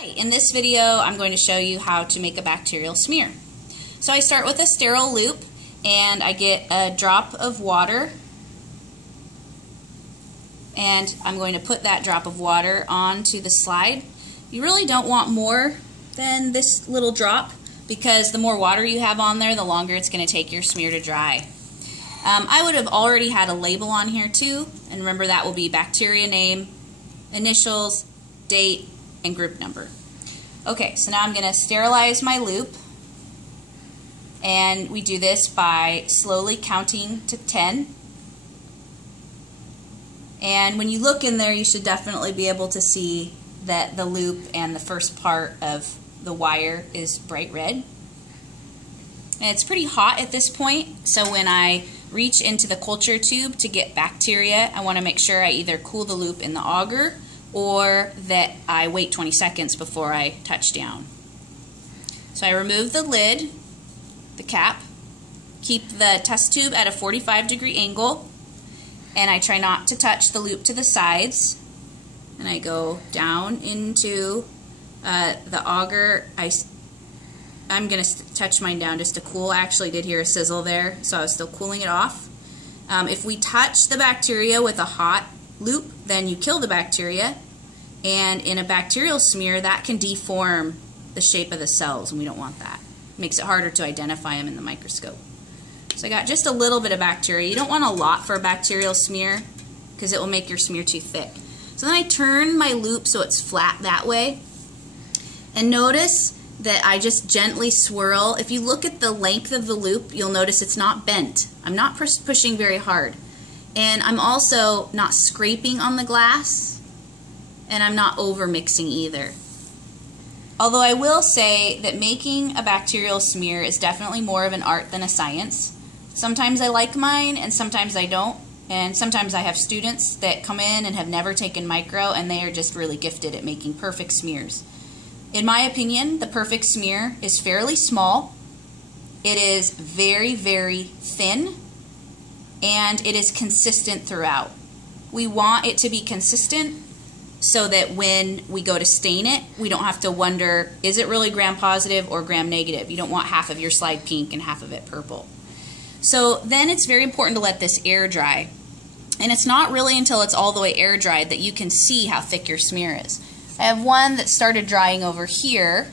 In this video, I'm going to show you how to make a bacterial smear. So I start with a sterile loop, and I get a drop of water, and I'm going to put that drop of water onto the slide. You really don't want more than this little drop, because the more water you have on there, the longer it's going to take your smear to dry. I would have already had a label on here too, and remember that will be bacteria name, initials, date, and group number. Okay, so now I'm going to sterilize my loop, and we do this by slowly counting to 10. And when you look in there, you should definitely be able to see that the loop and the first part of the wire is bright red. And it's pretty hot at this point, so when I reach into the culture tube to get bacteria, I want to make sure I either cool the loop in the auger or that I wait 20 seconds before I touch down. So I remove the lid, the cap, keep the test tube at a 45-degree angle, and I try not to touch the loop to the sides, and I go down into the auger. I'm going to touch mine down just to cool. I actually did hear a sizzle there, so I was still cooling it off. If we touch the bacteria with a hot loop, then you kill the bacteria, and in a bacterial smear that can deform the shape of the cells, and we don't want that. It makes it harder to identify them in the microscope. So I got just a little bit of bacteria. You don't want a lot for a bacterial smear because it will make your smear too thick. So then I turn my loop so it's flat that way, and notice that I just gently swirl. If you look at the length of the loop, you'll notice it's not bent. I'm not pushing very hard. And I'm also not scraping on the glass, and I'm not over mixing either. Although I will say that making a bacterial smear is definitely more of an art than a science. Sometimes I like mine and sometimes I don't, and sometimes I have students that come in and have never taken micro, and they are just really gifted at making perfect smears. In my opinion, the perfect smear is fairly small, it is very, very thin, and it is consistent throughout. We want it to be consistent so that when we go to stain it, we don't have to wonder, is it really gram positive or gram negative? You don't want half of your slide pink and half of it purple. So then it's very important to let this air dry. And it's not really until it's all the way air dried that you can see how thick your smear is. I have one that started drying over here,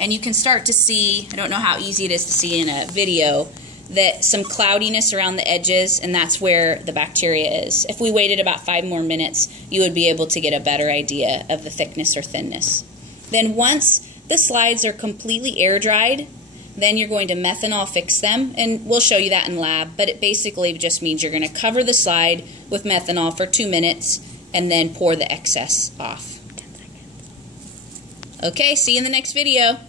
and you can start to see, I don't know how easy it is to see in a video, that some cloudiness around the edges, and that's where the bacteria is. If we waited about 5 more minutes, you would be able to get a better idea of the thickness or thinness. Then once the slides are completely air dried, then you're going to methanol fix them, and we'll show you that in lab, but it basically just means you're going to cover the slide with methanol for 2 minutes and then pour the excess off. 10 seconds. Okay, see you in the next video.